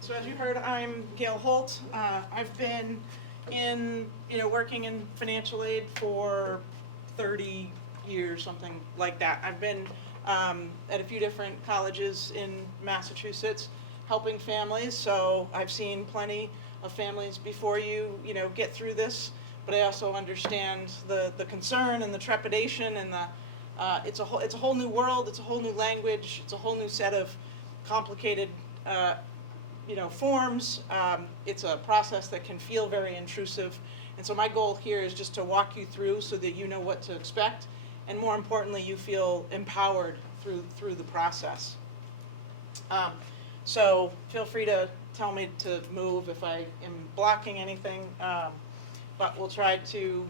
So as you heard, I'm Gail Holt. I've been working in financial aid for 30 years, something like that. I've been at a few different colleges in Massachusetts helping families, so I've seen plenty of families before you, get through this, but I also understand the concern and the trepidation and it's a whole new world, it's a whole new language, it's a whole new set of complicated forms. It's a process that can feel very intrusive. And so my goal here is just to walk you through so that you know what to expect, and more importantly, you feel empowered through the process. So feel free to tell me to move if I am blocking anything, but we'll try to,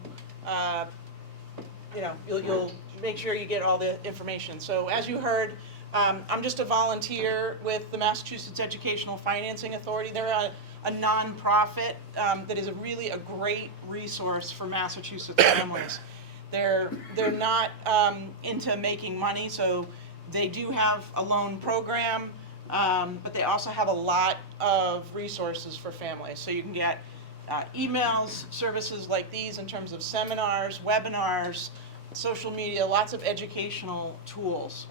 you'll make sure you get all the information. So as you heard, I'm just a volunteer with the Massachusetts Educational Financing Authority. They're a nonprofit that is really a great resource for Massachusetts families. They're not into making money, so they do have a loan program, but they also have a lot of resources for families. So you can get emails, services like these in terms of seminars, webinars, social media, lots of educational tools.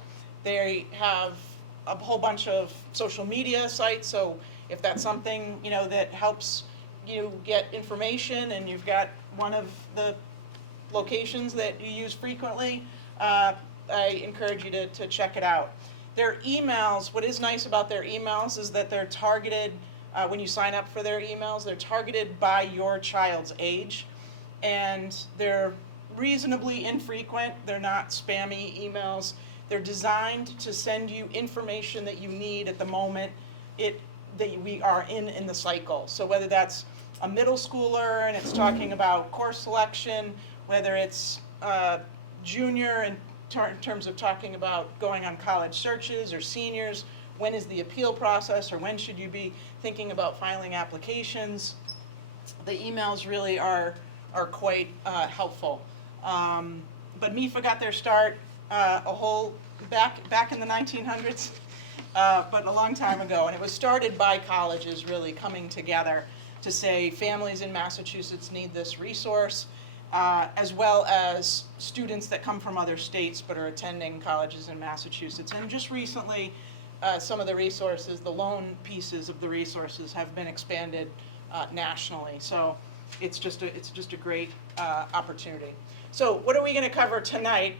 They have a whole bunch of social media sites, so if that's something, that helps you get information and you've got one of the locations that you use frequently, I encourage you to check it out. Their emails, what is nice about their emails is that they're targeted, when you sign up for their emails, they're targeted by your child's age, and they're reasonably infrequent. They're not spammy emails. They're designed to send you information that you need at the moment that we are in the cycle. So whether that's a middle schooler and it's talking about course selection, whether it's junior in terms of talking about going on college searches, or seniors, when is the appeal process, or when should you be thinking about filing applications, the emails really are quite helpful. But MIFA got their start back in the 1900s, but a long time ago, and it was started by colleges really coming together to say families in Massachusetts need this resource, as well as students that come from other states but are attending colleges in Massachusetts. And just recently, some of the resources, the loan pieces of the resources, have been expanded nationally. So it's just a great opportunity. So what are we going to cover tonight?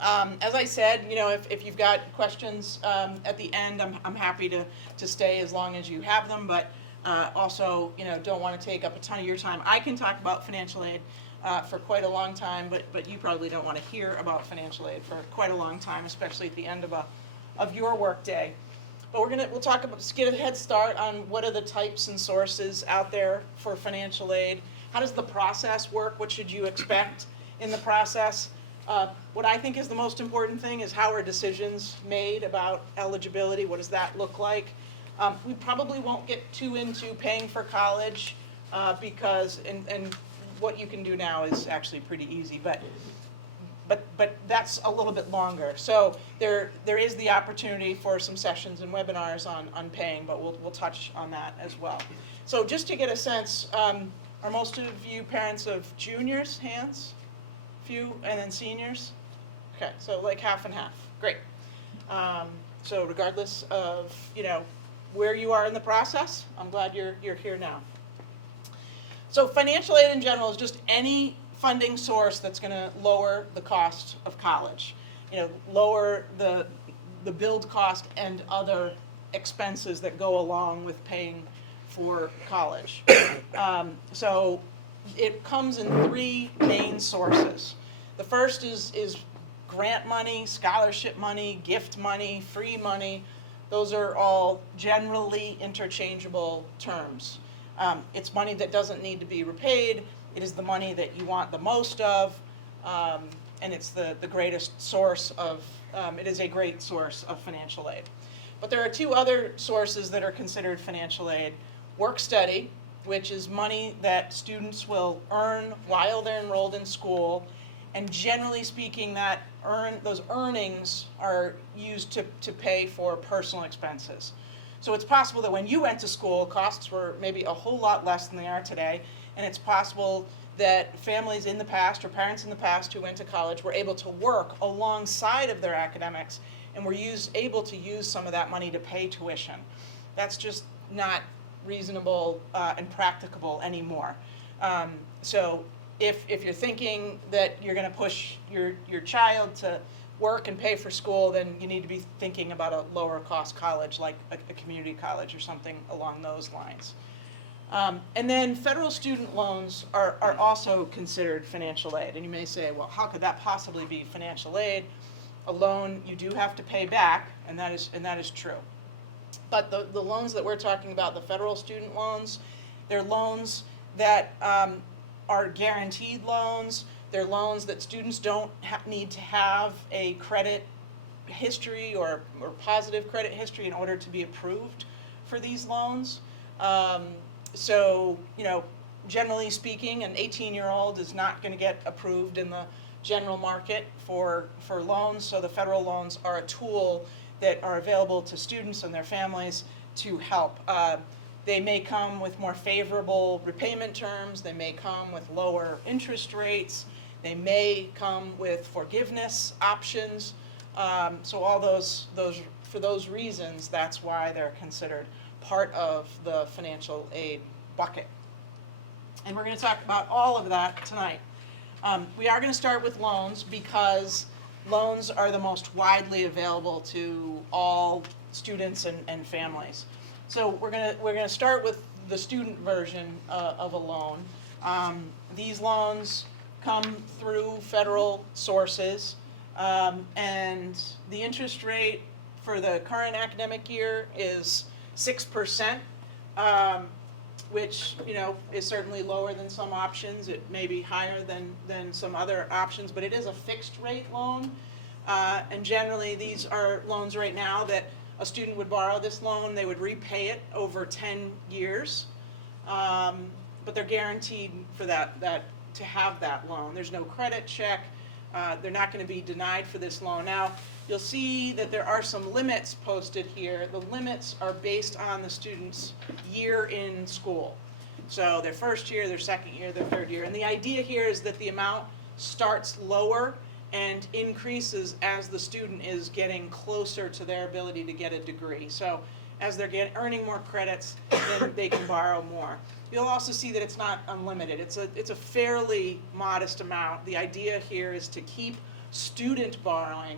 As I said, if you've got questions at the end, I'm happy to stay as long as you have them, but also, don't want to take up a ton of your time. I can talk about financial aid for quite a long time, but you probably don't want to hear about financial aid for quite a long time, especially at the end of your work day. But we'll talk about, just get a head start on what are the types and sources out there for financial aid. How does the process work? What should you expect in the process? What I think is the most important thing is how are decisions made about eligibility? What does that look like? We probably won't get too into paying for college because and what you can do now is actually pretty easy, but that's a little bit longer. So there is the opportunity for some sessions and webinars on paying, but we'll touch on that as well. So just to get a sense, are most of you parents of juniors? Hands? Few, and then seniors? Okay, so like half and half. Great. So regardless of where you are in the process, I'm glad you're here now. So financial aid in general is just any funding source that's going to lower the cost of college, lower the build cost and other expenses that go along with paying for college. So it comes in three main sources. The first is grant money, scholarship money, gift money, free money. Those are all generally interchangeable terms. It's money that doesn't need to be repaid. It is the money that you want the most of, and it's the greatest source of, it is a great source of financial aid. But there are two other sources that are considered financial aid. Work study, which is money that students will earn while they're enrolled in school, and generally speaking, those earnings are used to pay for personal expenses. So it's possible that when you went to school, costs were maybe a whole lot less than they are today, and it's possible that families in the past or parents in the past who went to college were able to work alongside of their academics and were able to use some of that money to pay tuition. That's just not reasonable and practicable anymore. So if you're thinking that you're going to push your child to work and pay for school, then you need to be thinking about a lower cost college like a community college or something along those lines. And then federal student loans are also considered financial aid. And you may say, well, how could that possibly be financial aid? A loan you do have to pay back, and that is true. But the loans that we're talking about, the federal student loans, they're loans that are guaranteed loans. They're loans that students don't need to have a credit history or positive credit history in order to be approved for these loans. So, generally speaking, an 18-year-old is not going to get approved in the general market for loans. So the federal loans are a tool that are available to students and their families to help. They may come with more favorable repayment terms. They may come with lower interest rates. They may come with forgiveness options. So all those for those reasons, that's why they're considered part of the financial aid bucket. And we're going to talk about all of that tonight. We are going to start with loans because loans are the most widely available to all students and families. So we're going to start with the student version of a loan. These loans come through federal sources, and the interest rate for the current academic year is 6%, which is certainly lower than some options. It may be higher than some other options, but it is a fixed rate loan. And generally these are loans right now that a student would borrow this loan, they would repay it over 10 years, but they're guaranteed for that to have that loan. There's no credit check. They're not going to be denied for this loan. Now, you'll see that there are some limits posted here. The limits are based on the student's year in school. So their first year, their second year, their third year. And the idea here is that the amount starts lower and increases as the student is getting closer to their ability to get a degree. So as they're earning more credits, then they can borrow more. You'll also see that it's not unlimited. It's a fairly modest amount. The idea here is to keep student borrowing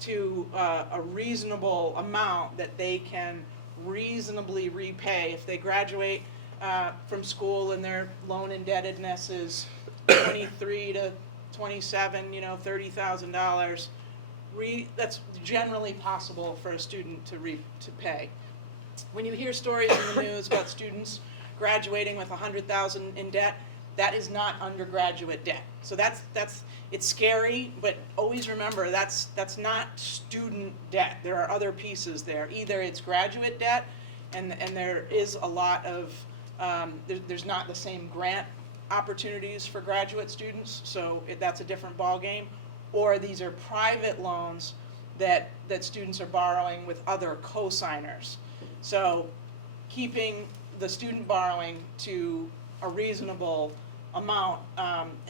to a reasonable amount that they can reasonably repay. If they graduate from school and their loan indebtedness is 23 to 27, $30,000, that's generally possible for a student to pay. When you hear stories in the news about students graduating with $100,000 in debt, that is not undergraduate debt. So it's scary, but always remember that's not student debt. There are other pieces there. Either it's graduate debt, and there is a lot of there's not the same grant opportunities for graduate students, so that's a different ballgame. Or these are private loans that students are borrowing with other co-signers. So keeping the student borrowing to a reasonable amount,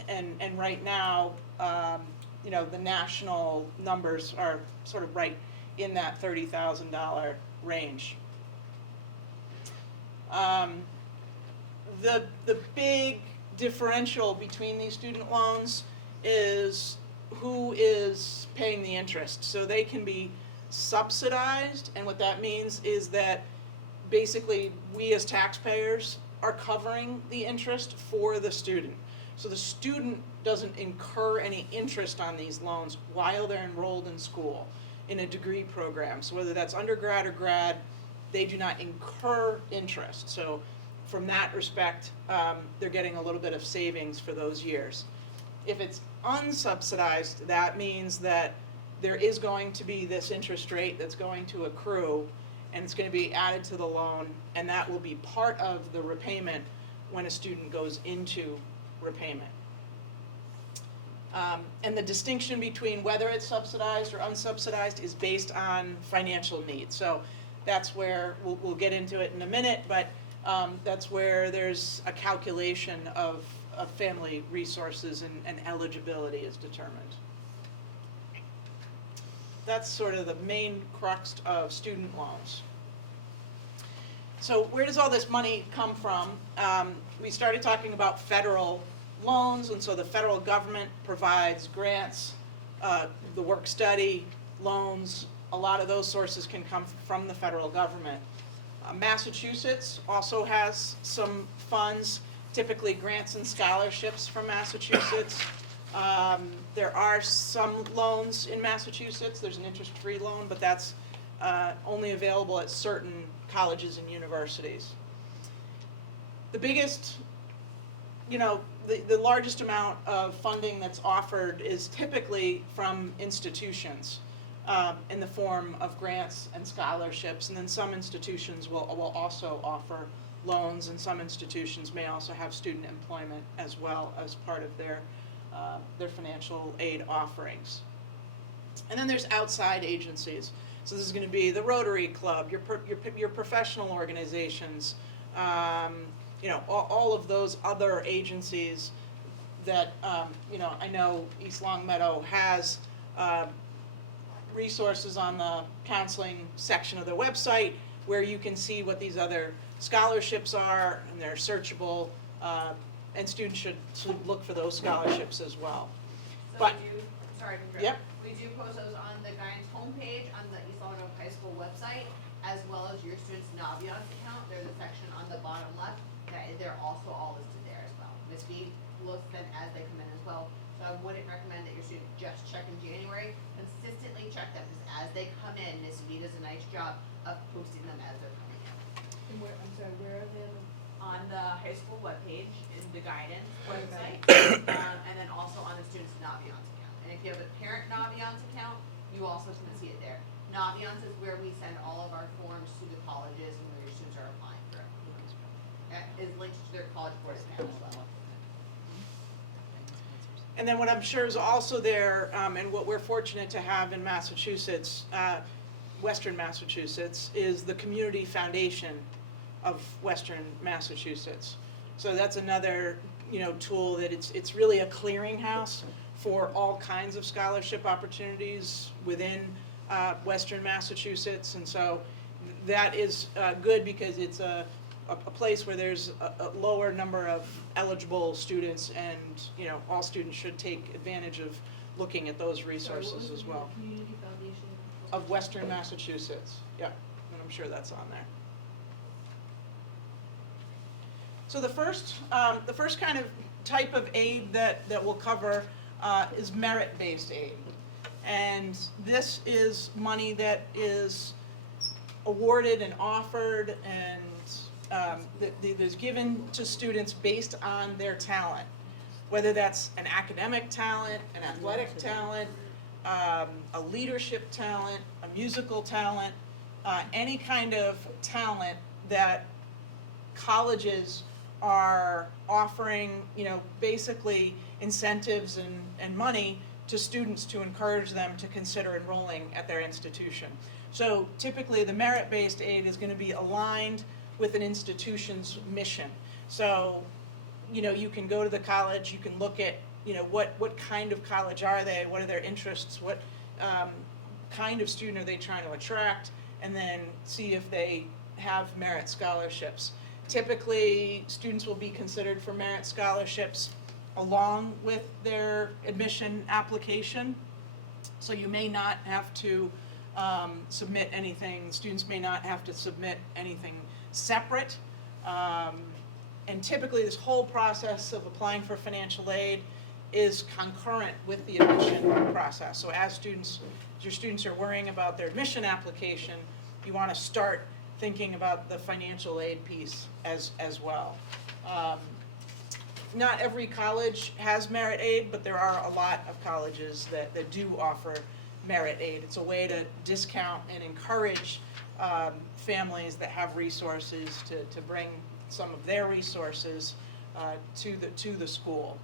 and right now, the national numbers are sort of right in that $30,000 range. The big differential between these student loans is who is paying the interest. So they can be subsidized, and what that means is that basically we as taxpayers are covering the interest for the student. So the student doesn't incur any interest on these loans while they're enrolled in school in a degree program. So whether that's undergrad or grad, they do not incur interest. So from that respect, they're getting a little bit of savings for those years. If it's unsubsidized, that means that there is going to be this interest rate that's going to accrue, and it's going to be added to the loan, and that will be part of the repayment when a student goes into repayment. And the distinction between whether it's subsidized or unsubsidized is based on financial needs. So that's where, we'll get into it in a minute, but that's where there's a calculation of family resources and eligibility is determined. That's sort of the main crux of student loans. So where does all this money come from? We started talking about federal loans, and so the federal government provides grants, the work-study loans. A lot of those sources can come from the federal government. Massachusetts also has some funds, typically grants and scholarships from Massachusetts. There are some loans in Massachusetts. There's an interest-free loan, but that's only available at certain colleges and universities. The biggest, the largest amount of funding that's offered is typically from institutions in the form of grants and scholarships, and then some institutions will also offer loans, and some institutions may also have student employment as well as part of their financial aid offerings. And then there's outside agencies. So this is going to be the Rotary Club, your professional organizations, all of those other agencies that, I know East Longmeadow has resources on the counseling section of their website where you can see what these other scholarships are, and they're searchable, and students should look for those scholarships as well. So But, sorry to interrupt. Yep. We do post those on the guidance homepage on the East Longmeadow High School website, as well as your student's Naviance account. There's a section on the bottom left that they're also all listed there as well. Ms. B looks them as they come in as well. So I wouldn't recommend that your student just check in January. Consistently check them, because as they come in, Ms. B does a nice job of posting them as they're coming in. And where, I'm sorry, where are they? On the high school webpage, in the guidance website, and then also on the student's Naviance account. And if you have a parent Naviance account, you also can see it there. Naviance is where we send all of our forms to the colleges and where your students are applying for. That is linked to their college board account as well. and then what I'm sure is also there, and what we're fortunate to have in Massachusetts, Western Massachusetts, is the Community Foundation of Western Massachusetts. So that's another, tool that it's really a clearinghouse for all kinds of scholarship opportunities within Western Massachusetts, and so that is good because it's a place where there's a lower number of eligible students, and all students should take advantage of looking at those resources as well. Community Foundation Of Western Massachusetts, yeah, and I'm sure that's on there. So the first kind of type of aid that we'll cover is merit-based aid. And this is money that is awarded and offered and that is given to students based on their talent, whether that's an academic talent, an athletic talent, a leadership talent, a musical talent, any kind of talent that colleges are offering, basically incentives and money to students to encourage them to consider enrolling at their institution. So typically the merit-based aid is going to be aligned with an institution's mission. So, you can go to the college, you can look at, what kind of college are they, what are their interests, what kind of student are they trying to attract, and then see if they have merit scholarships. Typically, students will be considered for merit scholarships along with their admission application. So you may not have to submit anything, students may not have to submit anything separate. And typically this whole process of applying for financial aid is concurrent with the admission process. So as your students are worrying about their admission application, you want to start thinking about the financial aid piece as well. Not every college has merit aid, but there are a lot of colleges that do offer merit aid. It's a way to discount and encourage families that have resources to bring some of their resources to the school.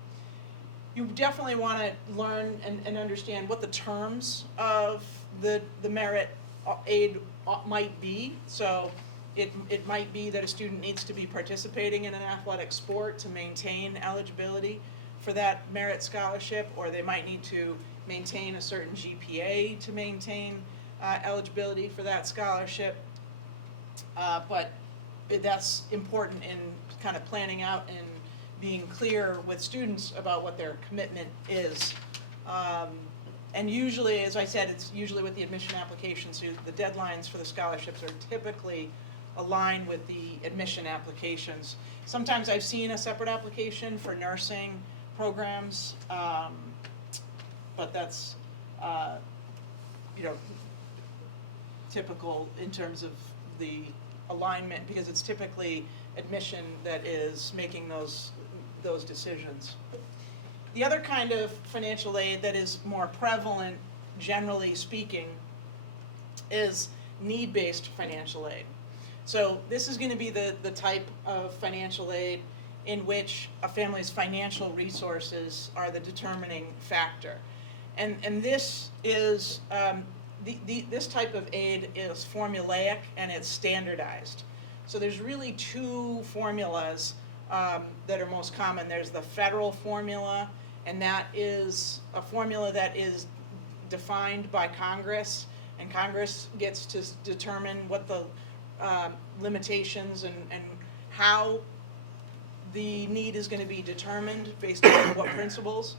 You definitely want to learn and understand what the terms of the merit aid might be. So it might be that a student needs to be participating in an athletic sport to maintain eligibility for that merit scholarship, or they might need to maintain a certain GPA to maintain eligibility for that scholarship. But that's important in kind of planning out and being clear with students about what their commitment is. And usually, as I said, it's usually with the admission applications, so the deadlines for the scholarships are typically aligned with the admission applications. Sometimes I've seen a separate application for nursing programs, but that's, typical in terms of the alignment, because it's typically admission that is making those decisions. The other kind of financial aid that is more prevalent, generally speaking, is need-based financial aid. So this is going to be the type of financial aid in which a family's financial resources are the determining factor. And this is, this type of aid is formulaic and it's standardized. So there's really two formulas that are most common. There's the federal formula, and that is a formula that is defined by Congress, and Congress gets to determine what the limitations and how the need is going to be determined based on what principles.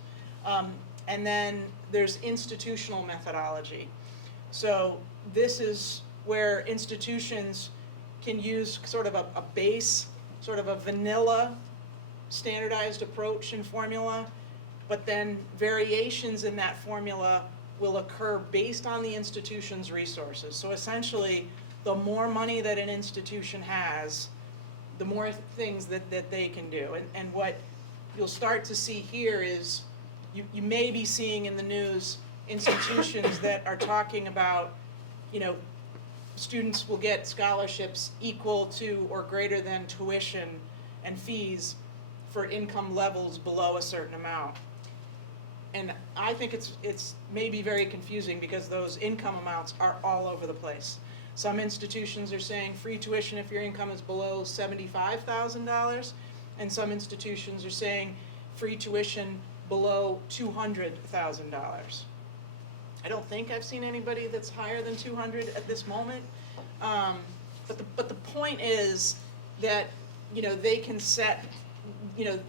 And then there's institutional methodology. So this is where institutions can use sort of a base, sort of a vanilla standardized approach and formula, but then variations in that formula will occur based on the institution's resources. So essentially, the more money that an institution has, the more things that they can do. And what you'll start to see here is, you may be seeing in the news institutions that are talking about, students will get scholarships equal to or greater than tuition and fees for income levels below a certain amount. And I think it's maybe very confusing because those income amounts are all over the place. Some institutions are saying free tuition if your income is below $75,000, and some institutions are saying free tuition below $200,000. I don't think I've seen anybody that's higher than 200 at this moment. But the point is that, they can set,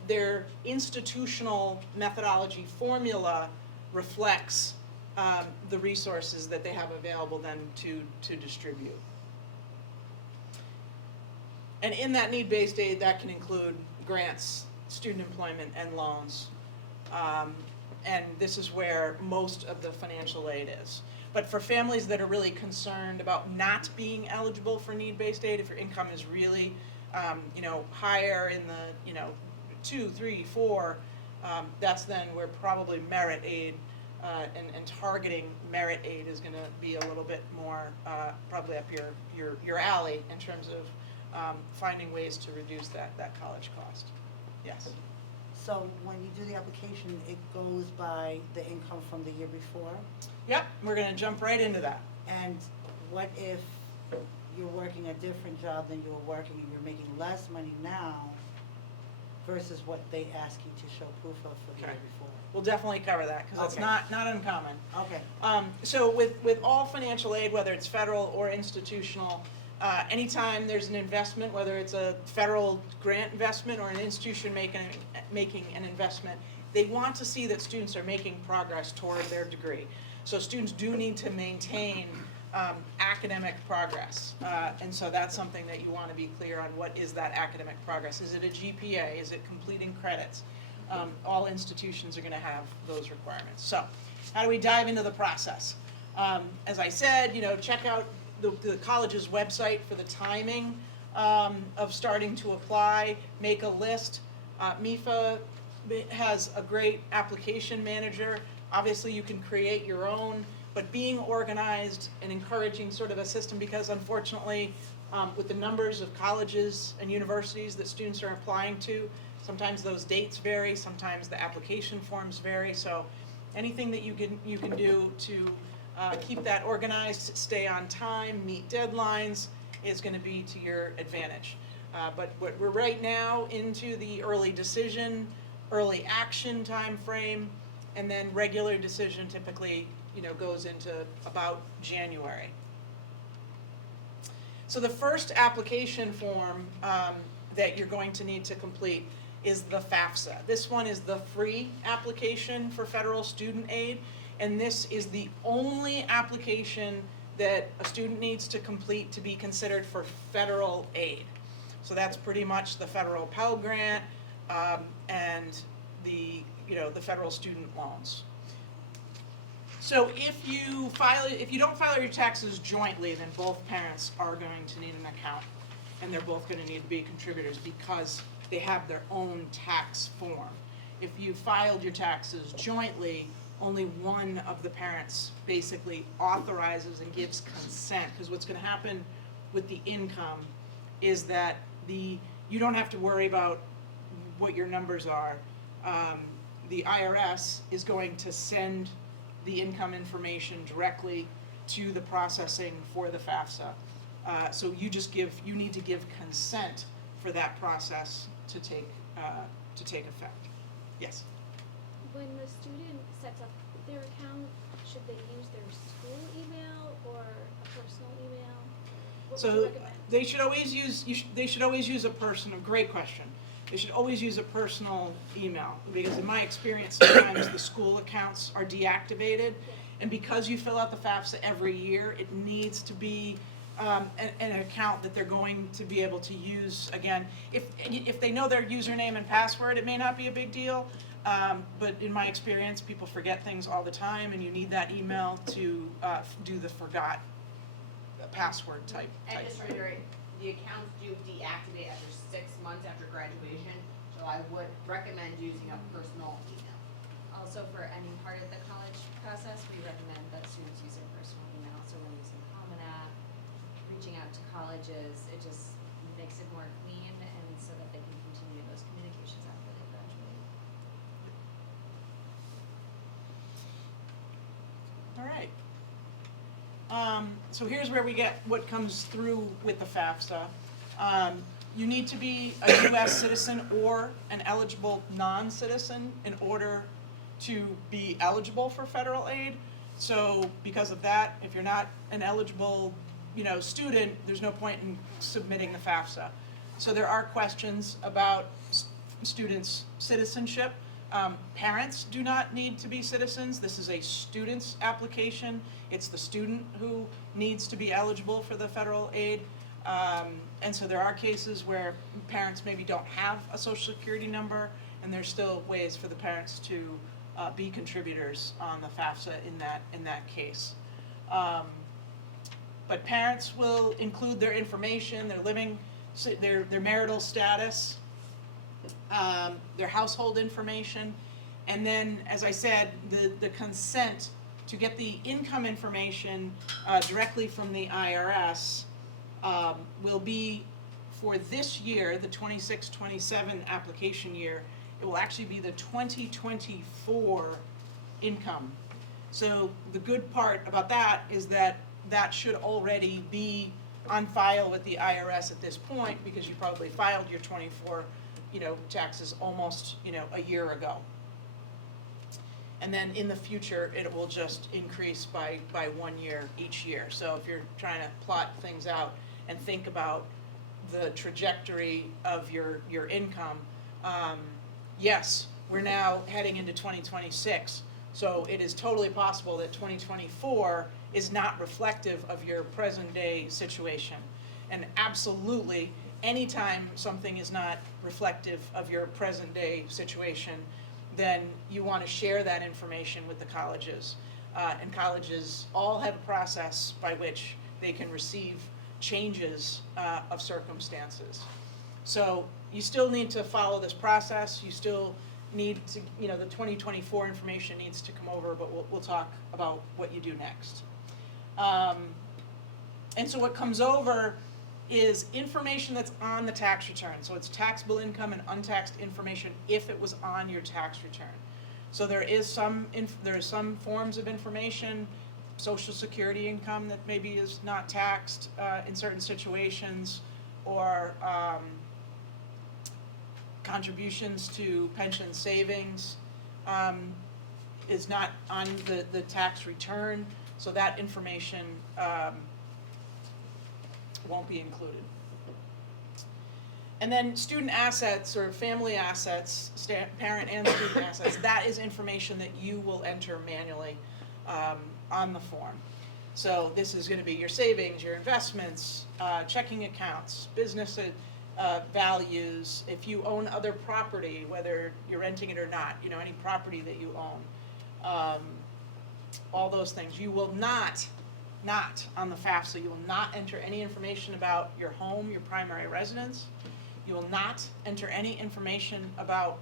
their institutional methodology formula reflects the resources that they have available then to distribute. And in that need-based aid, that can include grants, student employment, and loans. And this is where most of the financial aid is. But for families that are really concerned about not being eligible for need-based aid, if your income is really, higher in the, 2, 3, 4, that's then where probably merit aid and targeting merit aid is going to be a little bit more probably up your alley in terms of finding ways to reduce that college cost. Yes. So when you do the application, it goes by the income from the year before? Yep, we're going to jump right into that. And what if you're working a different job than you were working and you're making less money now versus what they ask you to show proof of for the year before? We'll definitely cover that because it's Okay. not uncommon. Okay. So with all financial aid, whether it's federal or institutional, anytime there's an investment, whether it's a federal grant investment or an institution making an investment, they want to see that students are making progress toward their degree. So students do need to maintain academic progress. And so that's something that you want to be clear on. What is that academic progress? Is it a GPA? Is it completing credits? All institutions are going to have those requirements. So how do we dive into the process? As I said, check out the college's website for the timing of starting to apply. Make a list. MIFA has a great application manager. Obviously, you can create your own, but being organized and encouraging sort of a system, because unfortunately, with the numbers of colleges and universities that students are applying to, sometimes those dates vary, sometimes the application forms vary. So anything that you can do to keep that organized, stay on time, meet deadlines is going to be to your advantage. But we're right now into the early decision, early action time frame, and then regular decision typically, goes into about January. So the first application form that you're going to need to complete is the FAFSA. This one is the free application for federal student aid, and this is the only application that a student needs to complete to be considered for federal aid. So that's pretty much the federal Pell Grant and the federal student loans. So if you don't file your taxes jointly, then both parents are going to need an account, and they're both going to need to be contributors because they have their own tax form. If you filed your taxes jointly, only one of the parents basically authorizes and gives consent, because what's going to happen with the income is that you don't have to worry about what your numbers are. The IRS is going to send the income information directly to the processing for the FAFSA. So you need to give consent for that process to take effect. Yes? When the student sets up their account, should they use their school email or a personal email? What would you So recommend? they should always use a personal, great question. They should always use a personal email, because in my experience, sometimes the school accounts are deactivated, and because you fill out the FAFSA every year, it needs to be an account that they're going to be able to use again. If they know their username and password, it may not be a big deal, but in my experience, people forget things all the time, and you need that email to do the forgot password type. And just to reiterate, the accounts do deactivate after 6 months after graduation, so I would recommend using a personal email. Also, for any part of the college process, we recommend that students use their personal email. So when using Common App, reaching out to colleges, it just makes it more clean, and so that they can continue those communications after they graduate. All right. So here's where we get what comes through with the FAFSA. You need to be a U.S. citizen or an eligible non-citizen in order to be eligible for federal aid. So because of that, if you're not an eligible, student, there's no point in submitting the FAFSA. So there are questions about students' citizenship. Parents do not need to be citizens. This is a student's application. It's the student who needs to be eligible for the federal aid. And so there are cases where parents maybe don't have a social security number, and there's still ways for the parents to be contributors on the FAFSA in that case. But parents will include their information, their marital status, their household information, and then, as I said, the consent to get the income information directly from the IRS will be for this year, the 26-27 application year. It will actually be the 2024 income. So the good part about that is that should already be on file with the IRS at this point, because you probably filed your 24 taxes almost a year ago. And then in the future, it will just increase by 1 year each year. So if you're trying to plot things out and think about the trajectory of your income, yes, we're now heading into 2026. So it is totally possible that 2024 is not reflective of your present day situation. And absolutely, anytime something is not reflective of your present day situation, then you want to share that information with the colleges. And colleges all have a process by which they can receive changes of circumstances. So you still need to follow this process. You still need to, the 2024 information needs to come over, but we'll talk about what you do next. And so what comes over is information that's on the tax return. So it's taxable income and untaxed information if it was on your tax return. So there is some forms of information Social Security income that maybe is not taxed in certain situations, or contributions to pension savings is not on the tax return, so that information won't be included. And then student assets or family assets, parent and student assets, that is information that you will enter manually on the form. So this is going to be your savings, your investments, checking accounts, business values, if you own other property, whether you're renting it or not, you know, any property that you own, all those things. You will not on the FAFSA, you will not enter any information about your home, your primary residence. You will not enter any information about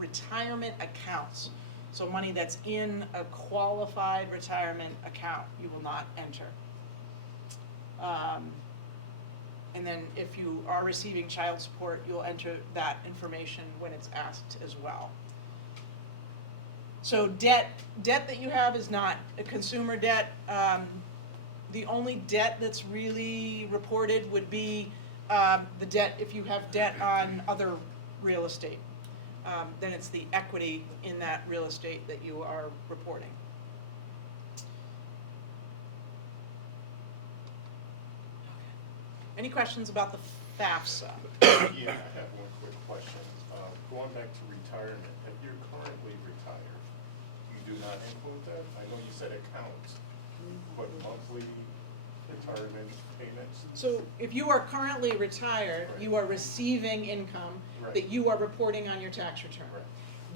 retirement accounts. So money that's in a qualified retirement account, you will not enter. And then if you are receiving child support, you'll enter that information when it's asked as well. So debt that you have is not a consumer debt. The only debt that's really reported would be the debt, if you have debt on other real estate. Then it's the equity in that real estate that you are reporting. Any questions about the FAFSA? Yeah, I have one quick question. Going back to retirement, if you're currently retired, you do not include that? I know you said accounts, but monthly retirement payments? So if you are currently retired, you are receiving income that you are reporting on your tax return. Right.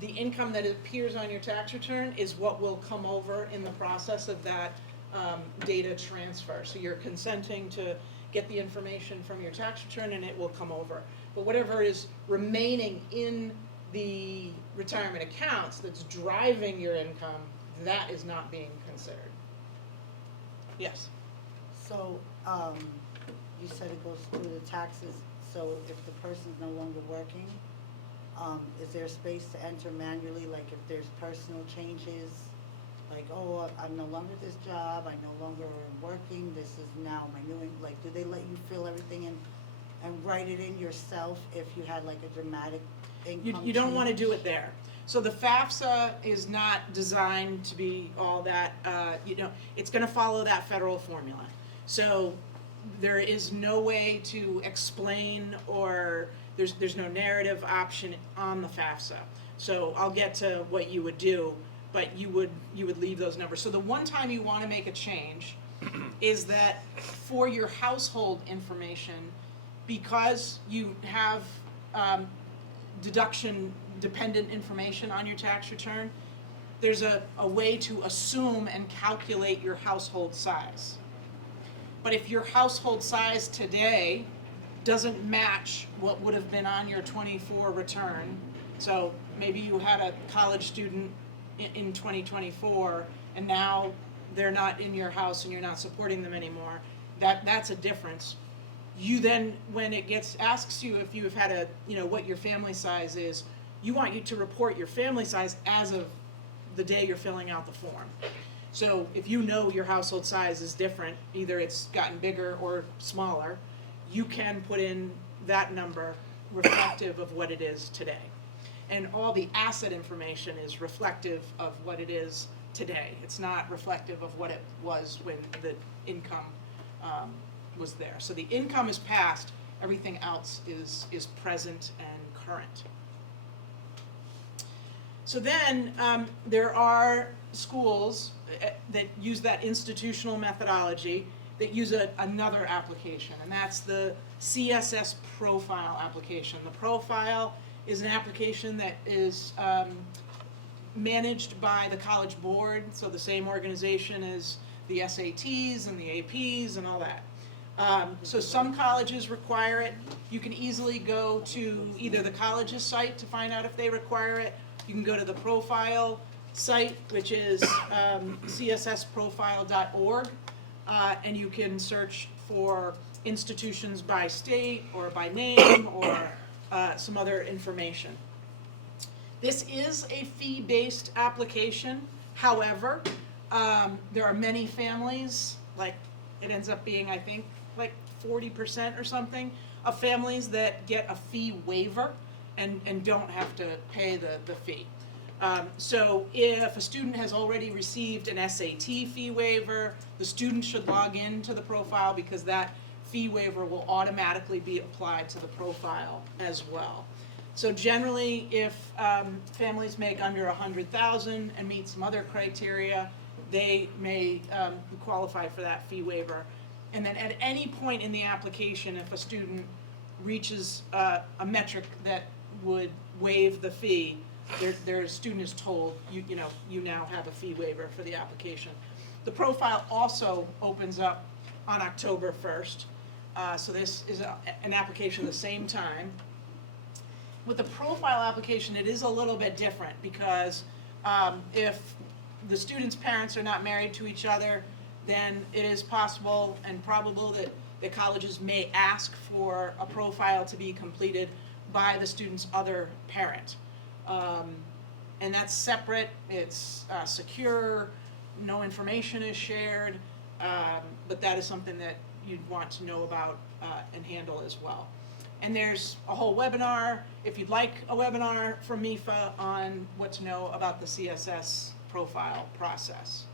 The income that appears on your tax return is what will come over in the process of that data transfer. So you're consenting to get the information from your tax return and it will come over. But whatever is remaining in the retirement accounts that's driving your income, that is not being considered. Yes? So, you said it goes through the taxes, so if the person's no longer working, is there space to enter manually, like if there's personal changes? Like, oh, I'm no longer at this job, I no longer am working, this is now my new, like, do they let you fill everything in and write it in yourself if you had like a dramatic income change? You don't want to do it there. So the FAFSA is not designed to be all that, it's going to follow that federal formula. So there is no way to explain, or there's no narrative option on the FAFSA. So I'll get to what you would do, but you would leave those numbers. So the one time you want to make a change is that for your household information, because you have deduction dependent information on your tax return, there's a way to assume and calculate your household size. But if your household size today doesn't match what would have been on your 24 return, so maybe you had a college student in 2024 and now they're not in your house and you're not supporting them anymore, that's a difference. You then, when it asks you if you have had what your family size is, you want you to report your family size as of the day you're filling out the form. So if you know your household size is different, either it's gotten bigger or smaller, you can put in that number reflective of what it is today. And all the asset information is reflective of what it is today. It's not reflective of what it was when the income was there. So the income is past, everything else is present and current. So then there are schools that use that institutional methodology that use another application, and that's the CSS profile application. The profile is an application that is managed by the College Board, so the same organization as the SATs and the APs and all that. So some colleges require it. You can easily go to either the college's site to find out if they require it. You can go to the profile site, which is csssprofile.org, and you can search for institutions by state or by name or some other information. This is a fee-based application. However, There are many families, like, it ends up being, I think, like 40% or something, of families that get a fee waiver and don't have to pay the fee. So if a student has already received an SAT fee waiver, the student should log into the profile because that fee waiver will automatically be applied to the profile as well. So generally, if families make under 100,000 and meet some other criteria, they may qualify for that fee waiver. And then at any point in the application, if a student reaches a metric that would waive the fee, their student is told, you now have a fee waiver for the application. The profile also opens up on October 1st. So this is an application the same time. With the profile application, it is a little bit different because if the student's parents are not married to each other, then it is possible and probable that colleges may ask for a profile to be completed by the student's other parent. And that's separate, it's secure, no information is shared, but that is something that you'd want to know about and handle as well. And there's a whole webinar, if you'd like a webinar from MIFA on what to know about the CSS profile process.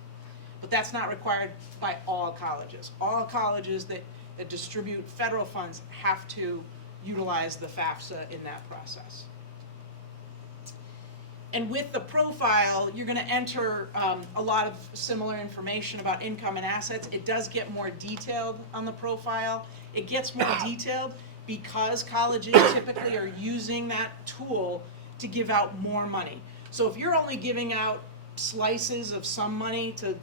But that's not required by all colleges. All colleges that distribute federal funds have to utilize the FAFSA in that process. And with the profile, you're going to enter a lot of similar information about income and assets. It does get more detailed on the profile. It gets more detailed because colleges typically are using that tool to give out more money. So if you're only giving out slices of some money to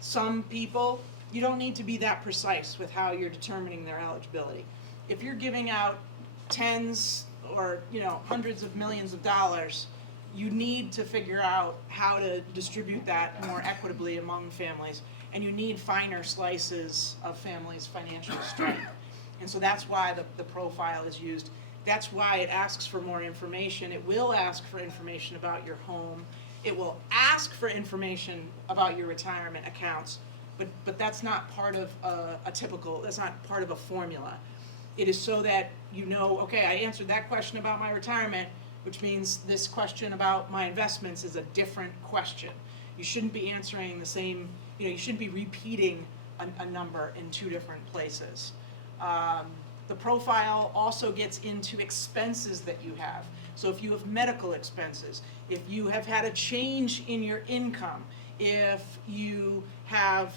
some people, you don't need to be that precise with how you're determining their eligibility. If you're giving out tens or hundreds of millions of dollars, you need to figure out how to distribute that more equitably among families, and you need finer slices of families' financial strength. And so that's why the profile is used. That's why it asks for more information. It will ask for information about your home. It will ask for information about your retirement accounts, but that's not part of that's not part of a formula. It is so that okay, I answered that question about my retirement, which means this question about my investments is a different question. You shouldn't be answering the same, you shouldn't be repeating a number in two different places. The profile also gets into expenses that you have. So if you have medical expenses, if you have had a change in your income, if you have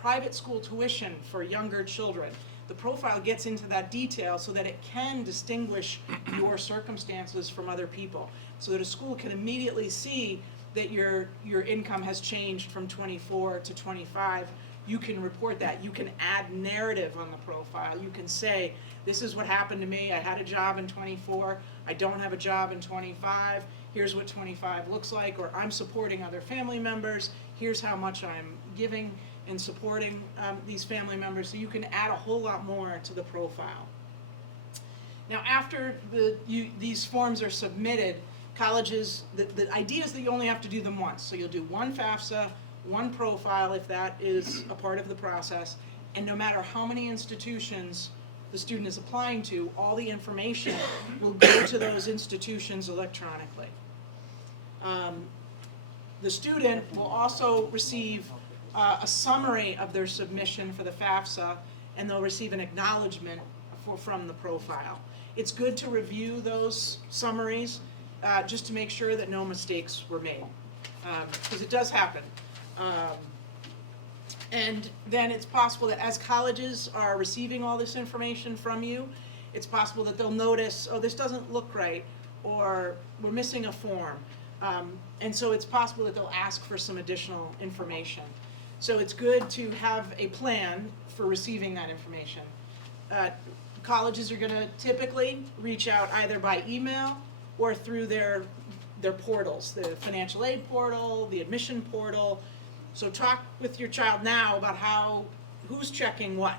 private school tuition for younger children, the profile gets into that detail so that it can distinguish your circumstances from other people, so that a school can immediately see that your income has changed from 24 to 25. You can report that. You can add narrative on the profile. You can say, this is what happened to me. I had a job in 24. I don't have a job in 25. Here's what 25 looks like. Or I'm supporting other family members. Here's how much I'm giving and supporting these family members. So you can add a whole lot more to the profile. Now, after these forms are submitted, colleges, the idea is that you only have to do them once. So you'll do one FAFSA, one profile if that is a part of the process, and no matter how many institutions the student is applying to, all the information will go to those institutions electronically. The student will also receive a summary of their submission for the FAFSA, and they'll receive an acknowledgement from the profile. It's good to review those summaries just to make sure that no mistakes were made, because it does happen. And then it's possible that as colleges are receiving all this information from you, it's possible that they'll notice, oh, this doesn't look right, or we're missing a form. And so it's possible that they'll ask for some additional information. So it's good to have a plan for receiving that information. Colleges are going to typically reach out either by email or through their portals, the financial aid portal, the admission portal. So talk with your child now about who's checking what.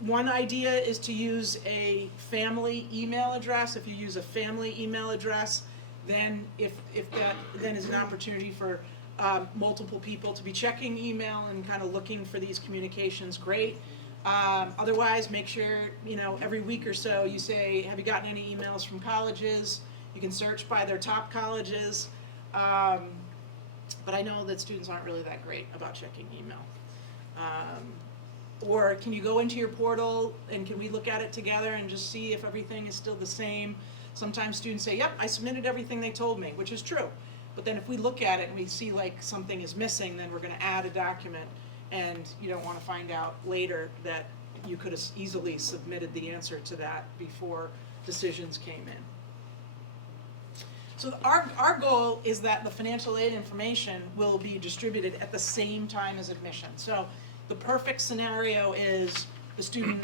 One idea is to use a family email address. If you use a family email address, then if that then is an opportunity for multiple people to be checking email and kind of looking for these communications, great. Otherwise, make sure, every week or so you say, have you gotten any emails from colleges? You can search by their top colleges. But I know that students aren't really that great about checking email. Or can you go into your portal and can we look at it together and just see if everything is still the same? Sometimes students say, yep, I submitted everything they told me, which is true. But then if we look at it and we see like something is missing, then we're gonna add a document, and you don't wanna find out later that you could have easily submitted the answer to that before decisions came in. So our goal is that the financial aid information will be distributed at the same time as admission. So the perfect scenario is the student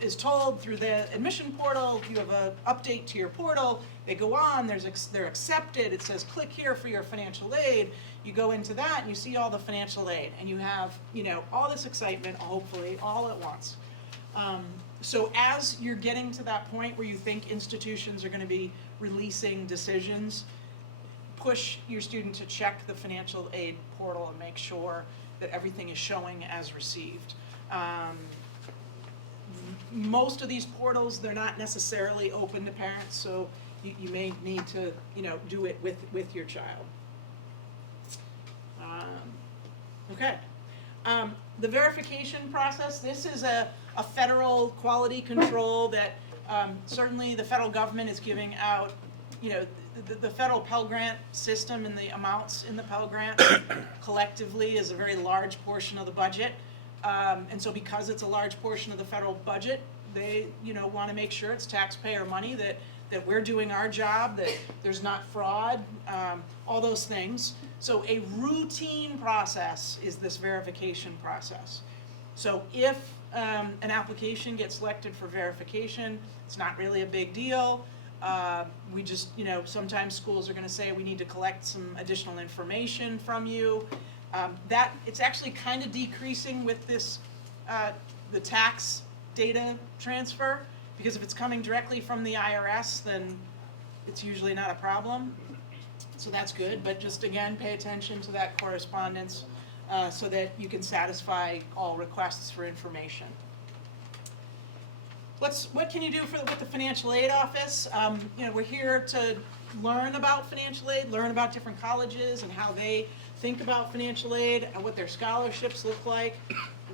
is told through the admission portal, you have an update to your portal, they go on, they're accepted, it says click here for your financial aid, you go into that and you see all the financial aid, and you have, all this excitement, hopefully, all at once. So as you're getting to that point where you think institutions are gonna be releasing decisions, push your student to check the financial aid portal and make sure that everything is showing as received. Most of these portals, they're not necessarily open to parents, so you may need to, do it with your child. Okay. The verification process, this is a federal quality control that certainly the federal government is giving out, the federal Pell Grant system and the amounts in the Pell Grant collectively is a very large portion of the budget. And so because it's a large portion of the federal budget, they, want to make sure it's taxpayer money, that we're doing our job, that there's not fraud, all those things. So a routine process is this verification process. So if an application gets selected for verification, it's not really a big deal. We just, sometimes schools are gonna say we need to collect some additional information from you. That, it's actually kind of decreasing with this, the tax data transfer, because if it's coming directly from the IRS, then it's usually not a problem. So that's good, but just again, pay attention to that correspondence so that you can satisfy all requests for information. What can you do with the financial aid office? We're here to learn about financial aid, learn about different colleges and how they think about financial aid and what their scholarships look like.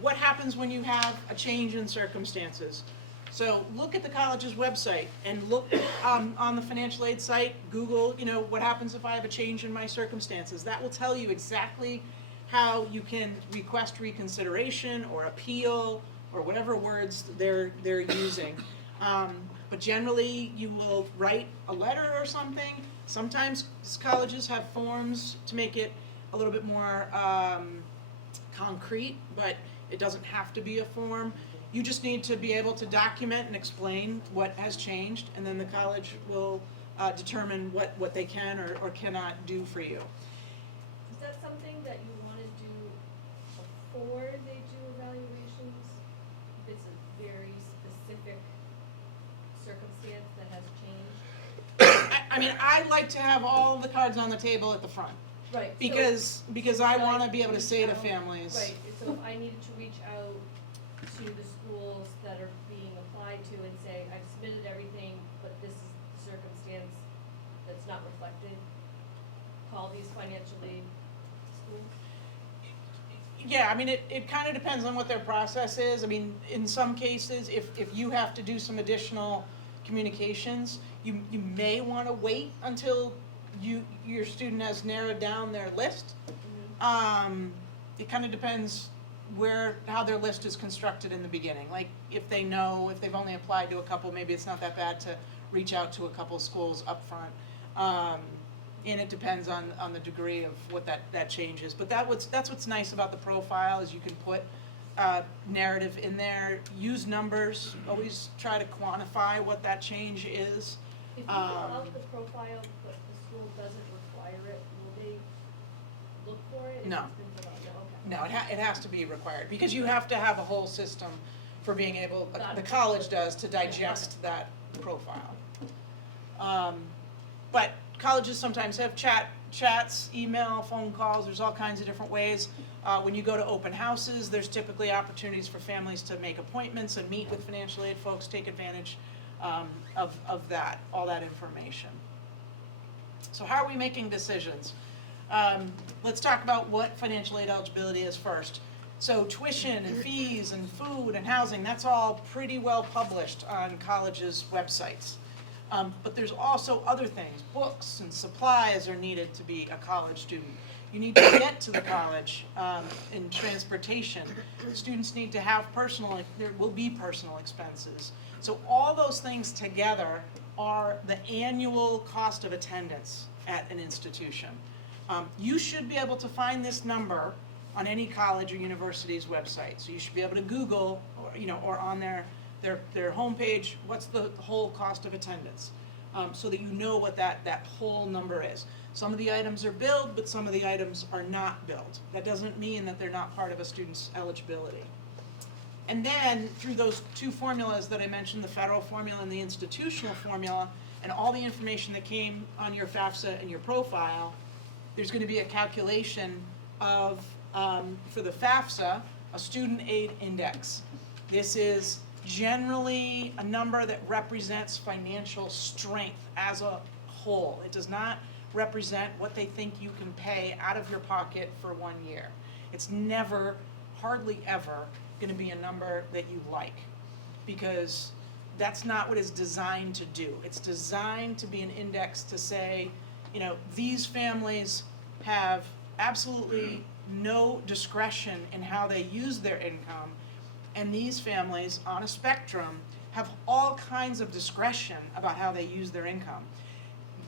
What happens when you have a change in circumstances? So look at the college's website and look on the financial aid site, Google, what happens if I have a change in my circumstances. That will tell you exactly how you can request reconsideration or appeal or whatever words they're using. But generally, you will write a letter or something. Sometimes colleges have forms to make it a little bit more concrete, but it doesn't have to be a form. You just need to be able to document and explain what has changed, and then the college will determine what they can or cannot do for you. Is that something that you wanna do before they do evaluations? If it's a very specific circumstance that has changed? I mean, I like to have all the cards on the table at the front, Right. because I wanna be able to say to families. Right, so if I needed to reach out to the schools that are being applied to and say, I've submitted everything, but this is the circumstance that's not reflected, call these financial aid schools? Yeah, I mean, it kind of depends on what their process is. I mean, in some cases, if you have to do some additional communications, you may want to wait until your student has narrowed down their list. It kind of depends how their list is constructed in the beginning. Like, if they've only applied to a couple, maybe it's not that bad to reach out to a couple schools up front. And it depends on the degree of what that change is. But that's what's nice about the profile, is you can put narrative in there, use numbers, always try to quantify what that change is. If you fill out the profile, but the school doesn't require it, will they look for it? if No. it's been filled out? No, it has to be required, because you have to have a whole system for being able, Got the it. college does, to digest that profile. But colleges sometimes have chat chats, email, phone calls, there's all kinds of different ways. When you go to open houses, there's typically opportunities for families to make appointments and meet with financial aid folks, take advantage of that, all that information. So how are we making decisions? Let's talk about what financial aid eligibility is first. So tuition and fees and food and housing, that's all pretty well published on colleges' websites. But there's also other things. Books and supplies are needed to be a college student. You need to get to the college in transportation. Students need to have there will be personal expenses. So all those things together are the annual cost of attendance at an institution. You should be able to find this number on any college or university's website. So you should be able to Google, or on their homepage, what's the whole cost of attendance, so that you know what that whole number is. Some of the items are billed, but some of the items are not billed. That doesn't mean that they're not part of a student's eligibility. And then through those two formulas that I mentioned, the federal formula and the institutional formula, and all the information that came on your FAFSA and your profile, there's going to be a calculation of, for the FAFSA, a student aid index. This is generally a number that represents financial strength as a whole. It does not represent what they think you can pay out of your pocket for 1 year. It's never, hardly ever, going to be a number that you like, because that's not what it's designed to do. It's designed to be an index to say, these families have absolutely no discretion in how they use their income, and these families on a spectrum have all kinds of discretion about how they use their income.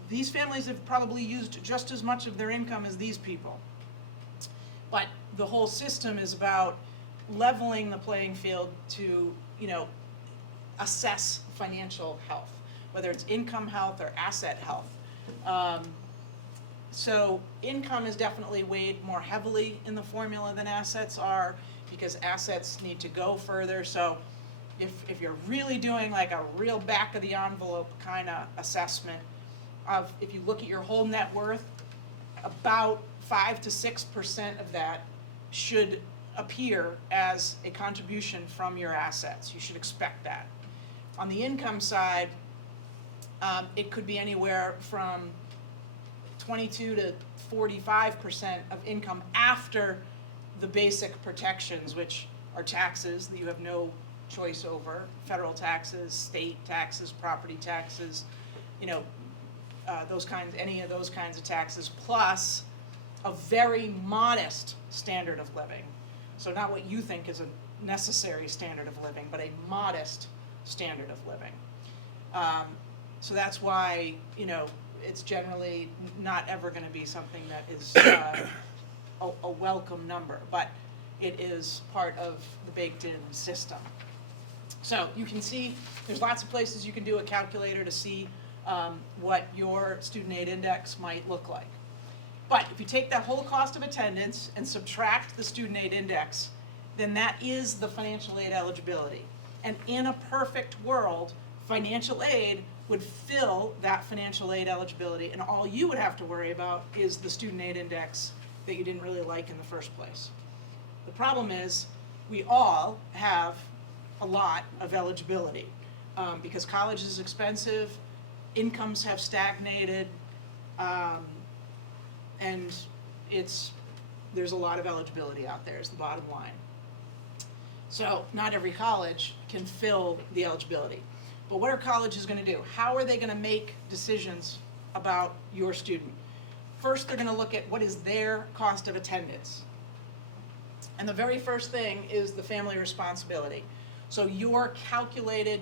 These families have probably used just as much of their income as these people. But the whole system is about leveling the playing field to, assess financial health, whether it's income health or asset health. So income is definitely weighed more heavily in the formula than assets are, because assets need to go further. So if you're really doing like a real back of the envelope kind of assessment of, if you look at your whole net worth, about 5 to 6% of that should appear as a contribution from your assets. You should expect that. On the income side, it could be anywhere from 22 to 45% of income after the basic protections, which are taxes that you have no choice over, federal taxes, state taxes, property taxes, any of those kinds of taxes, plus a very modest standard of living. So not what you think is a necessary standard of living, but a modest standard of living. So that's why, it's generally not ever going to be something that is a welcome number, but it is part of the baked-in system. So you can see there's lots of places you can do a calculator to see what your student aid index might look like. But if you take that whole cost of attendance and subtract the student aid index, then that is the financial aid eligibility. And in a perfect world, financial aid would fill that financial aid eligibility, and all you would have to worry about is the student aid index that you didn't really like in the first place. The problem is we all have a lot of eligibility because college is expensive, incomes have stagnated, and there's a lot of eligibility out there is the bottom line. So not every college can fill the eligibility. But what are colleges going to do? How are they going to make decisions about your student? First, they're going to look at what is their cost of attendance. And the very first thing is the family responsibility. So your calculated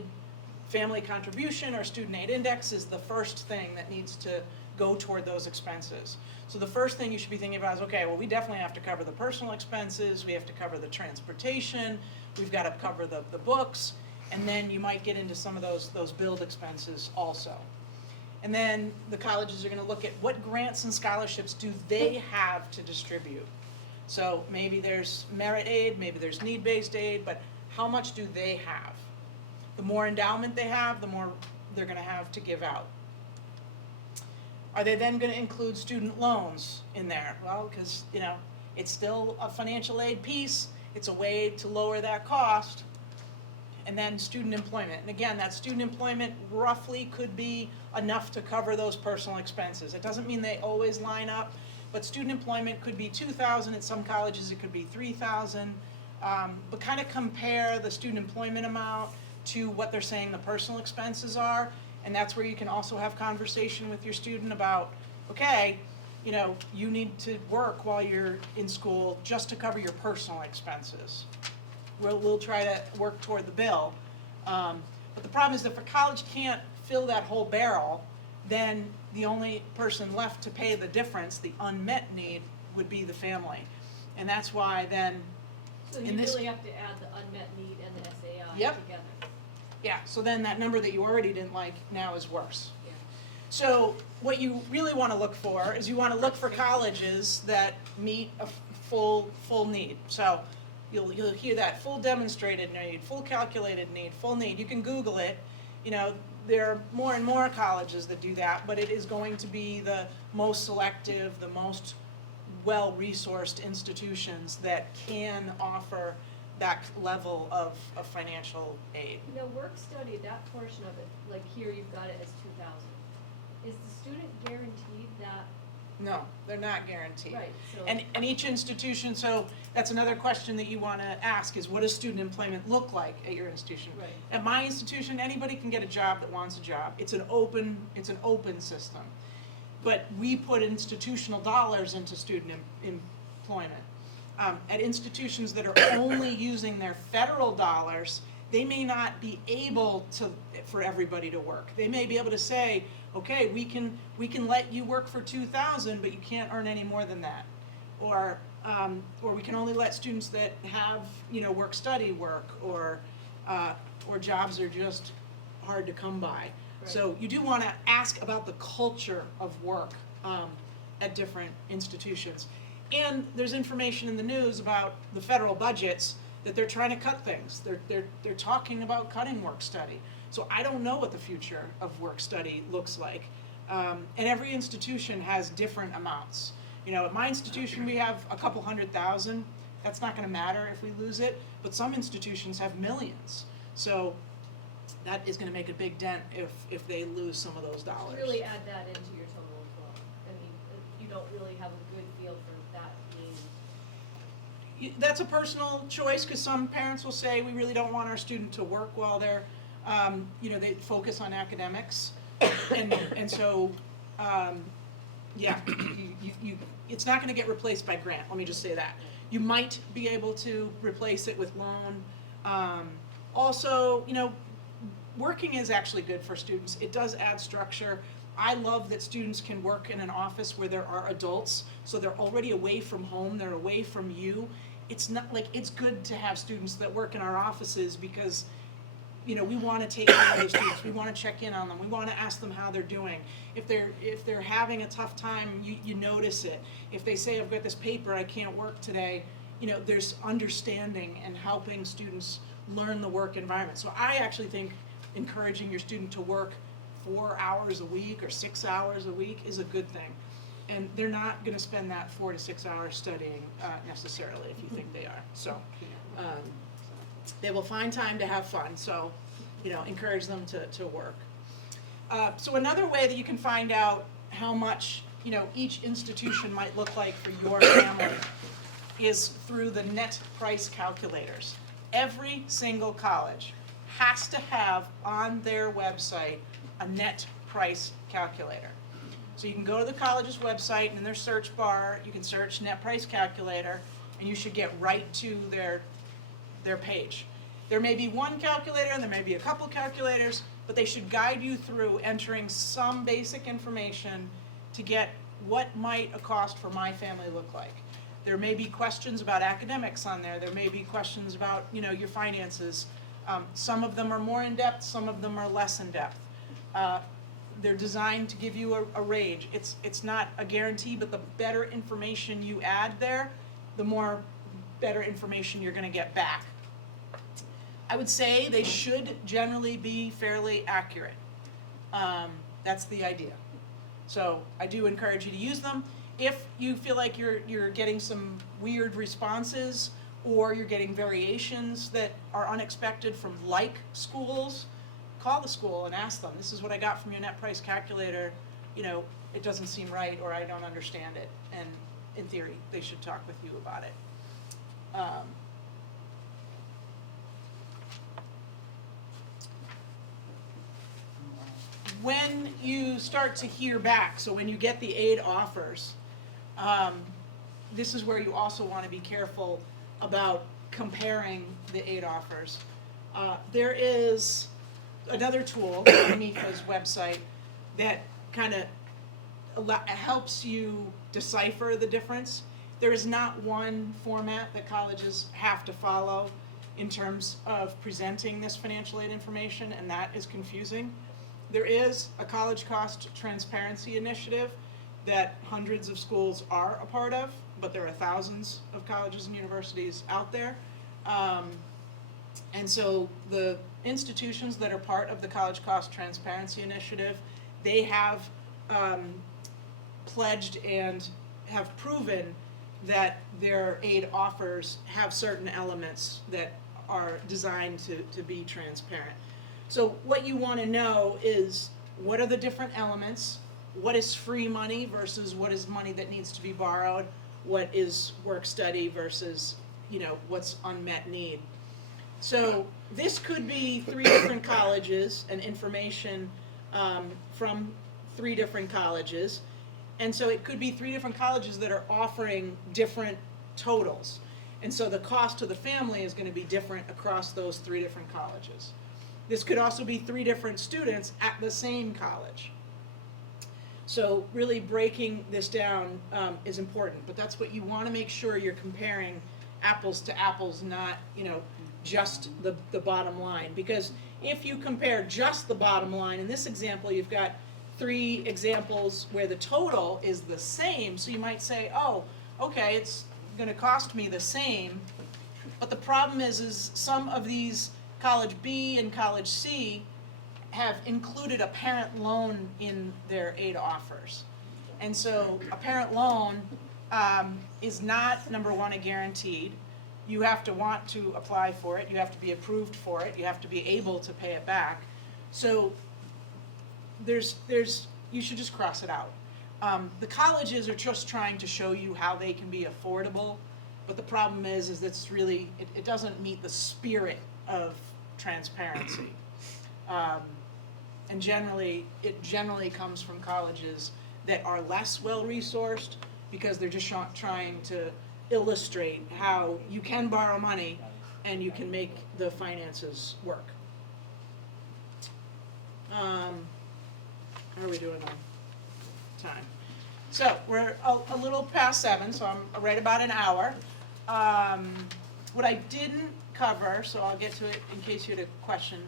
family contribution or student aid index is the first thing that needs to go toward those expenses. So the first thing you should be thinking about is, okay, well, we definitely have to cover the personal expenses, we have to cover the transportation, we've got to cover the books, and then you might get into some of those billed expenses also. And then the colleges are going to look at what grants and scholarships do they have to distribute. So maybe there's merit aid, maybe there's need-based aid, but how much do they have? The more endowment they have, the more they're going to have to give out. Are they then gonna include student loans in there? Well, because, it's still a financial aid piece, it's a way to lower that cost. And then student employment, and again, that student employment roughly could be enough to cover those personal expenses. It doesn't mean they always line up, but student employment could be $2,000, at some colleges it could be $3,000. But kind of compare the student employment amount to what they're saying the personal expenses are, and that's where you can also have conversation with your student about, okay, you need to work while you're in school just to cover your personal expenses. We'll try to work toward the bill. But the problem is that if a college can't fill that whole barrel, then the only person left to pay the difference, the unmet need, would be the family. And that's why then, So in you this- really have to add the unmet need and the SAI Yep. together. yeah, so then that number that you already didn't like now is worse. Yeah. So what you really want to look for is you want to look for colleges that meet a full need. So you'll hear that full demonstrated need, full calculated need, full need. You can Google it. There are more and more colleges that do that, but it is going to be the most selective, the most well-resourced institutions that can offer that level of financial aid. Work study, that portion of it, like here you've got it as 2,000. Is the student guaranteed that? No, they're not guaranteed. Right, so. And each institution, so that's another question that you want to ask is, what does student employment look like at your institution? Right. At my institution, anybody can get a job that wants a job. It's an open system. But we put institutional dollars into student employment. At institutions that are only using their federal dollars, they may not be able for everybody to work. They may be able to say, okay, we can let you work for 2,000, but you can't earn any more than that. Or we can only let students that have, work-study work, or jobs are just hard to come by. So you do want to ask about the culture of work at different institutions. And there's information in the news about the federal budgets that they're trying to cut things. They're talking about cutting work-study. So I don't know what the future of work-study looks like. And every institution has different amounts. At my institution we have a couple 100,000. That's not going to matter if we lose it. But some institutions have millions. So that is going to make a big dent if they lose some of those dollars. Really add that into your total flow. I mean, you don't really have a good feel for that being. That's a personal choice, because some parents will say, we really don't want our student to work while they're, they focus on academics. And so, it's not gonna get replaced by grant, let me just say that. You might be able to replace it with loan. Also, working is actually good for students. It does add structure. I love that students can work in an office where there are adults, so they're already away from home, they're away from you. It's not like, it's good to have students that work in our offices because, we want to take care of those students, we want to check in on them, we want to ask them how they're doing. If they're having a tough time, you notice it. If they say, I've got this paper, I can't work today, there's understanding and helping students learn the work environment. So I actually think encouraging your student to work 4 hours a week or 6 hours a week is a good thing. And they're not going to spend that 4 to 6 hours studying necessarily, if you think they are. So they will find time to have fun. So, encourage them to work. So another way that you can find out how much, each institution might look like for your family is through the net price calculators. Every single college has to have on their website a net price calculator. So you can go to the college's website, and in their search bar, you can search net price calculator, and you should get right to their page. There may be one calculator, and there may be a couple calculators, but they should guide you through entering some basic information to get what might a cost for my family look like. There may be questions about academics on there. There may be questions about, your finances. Some of them are more in-depth, some of them are less in-depth. They're designed to give you a range. It's not a guarantee, but the better information you add there, the more better information you're gonna get back. I would say they should generally be fairly accurate. That's the idea. So I do encourage you to use them. If you feel like you're getting some weird responses, or you're getting variations that are unexpected from like schools, call the school and ask them, this is what I got from your net price calculator, you know, it doesn't seem right, or I don't understand it, and in theory, they should talk with you about it. When you start to hear back, so when you get the aid offers, this is where you also want to be careful about comparing the aid offers. There is another tool on MEFA's website that kind of helps you decipher the difference. There is not one format that colleges have to follow in terms of presenting this financial aid information, and that is confusing. There is a college cost transparency initiative that hundreds of schools are a part of, but there are thousands of colleges and universities out there. And so the institutions that are part of the College Cost Transparency Initiative, they have pledged and have proven that their aid offers have certain elements that are designed to be transparent. So what you want to know is, what are the different elements? What is free money versus what is money that needs to be borrowed? What is work study versus, you know, what's unmet need? So this could be 3 different colleges and information from 3 different colleges. And so it could be 3 different colleges that are offering different totals. And so the cost to the family is going to be different across those 3 different colleges. This could also be 3 different students at the same college. So really breaking this down is important, but that's what you want to make sure you're comparing apples to apples, not, you know, just the bottom line. Because if you compare just the bottom line, in this example you've got 3 examples where the total is the same, so you might say, oh, okay, it's going to cost me the same, but the problem is some of these College B and College C have included a parent loan in their aid offers. And so a parent loan is not, number one, a guaranteed. You have to want to apply for it, you have to be approved for it, you have to be able to pay it back. So you should just cross it out. The colleges are just trying to show you how they can be affordable, but the problem is it's really, it doesn't meet the spirit of transparency. And it generally comes from colleges that are less well-resourced, because they're just trying to illustrate how you can borrow money and you can make the finances work. How are we doing on time? So we're a little past 7, so I'm right about an hour. What I didn't cover, so I'll get to it in case you had a question,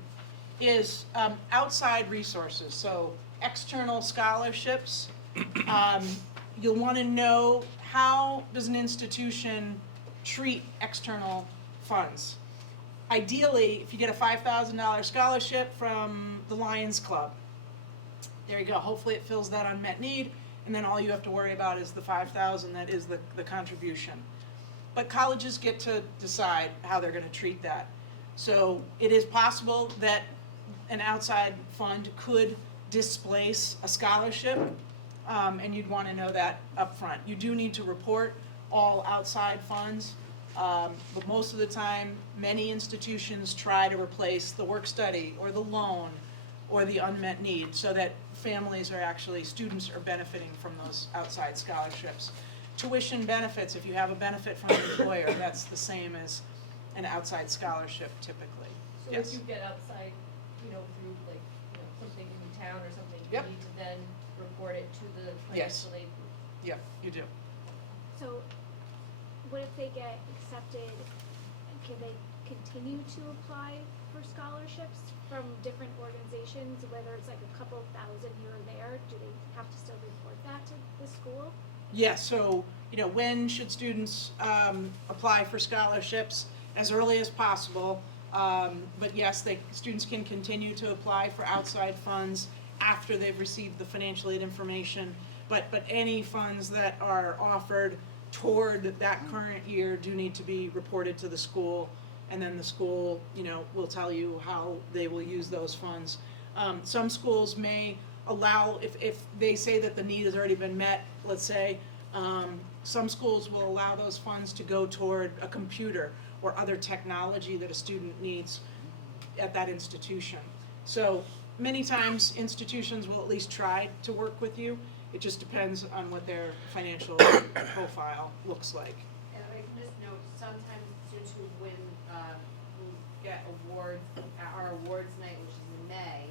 is outside resources. So external scholarships. You'll want to know, how does an institution treat external funds? Ideally, if you get a $5,000 scholarship from the Lions Club, there you go. Hopefully it fills that unmet need, and then all you have to worry about is the $5,000 that is the contribution. But colleges get to decide how they're going to treat that. So it is possible that an outside fund could displace a scholarship, and you'd want to know that up front. You do need to report all outside funds, but most of the time, many institutions try to replace the work study or the loan or the unmet need, so that students are benefiting from those outside scholarships. Tuition benefits, if you have a benefit from an employer, that's the same as an outside scholarship typically. So Yes. if you get outside, through something in town or something, you Yep. need to then report it to the Yes. financial aid. Yeah, you do. So, what if they get accepted, can they continue to apply for scholarships from different organizations, whether it's like a couple thousand here or there? Do they have to still report that to the school? Yes, so, when should students apply for scholarships? As early as possible. But yes, students can continue to apply for outside funds after they've received the financial aid information. But any funds that are offered toward that current year do need to be reported to the school, and then the school, will tell you how they will use those funds. Some schools may allow, if they say that the need has already been met, let's say, some schools will allow those funds to go toward a computer or other technology that a student needs at that institution. So many times institutions will at least try to work with you. It just depends on what their financial profile looks like. And I can just note, sometimes students who win, who get awards at our awards night, which is in May,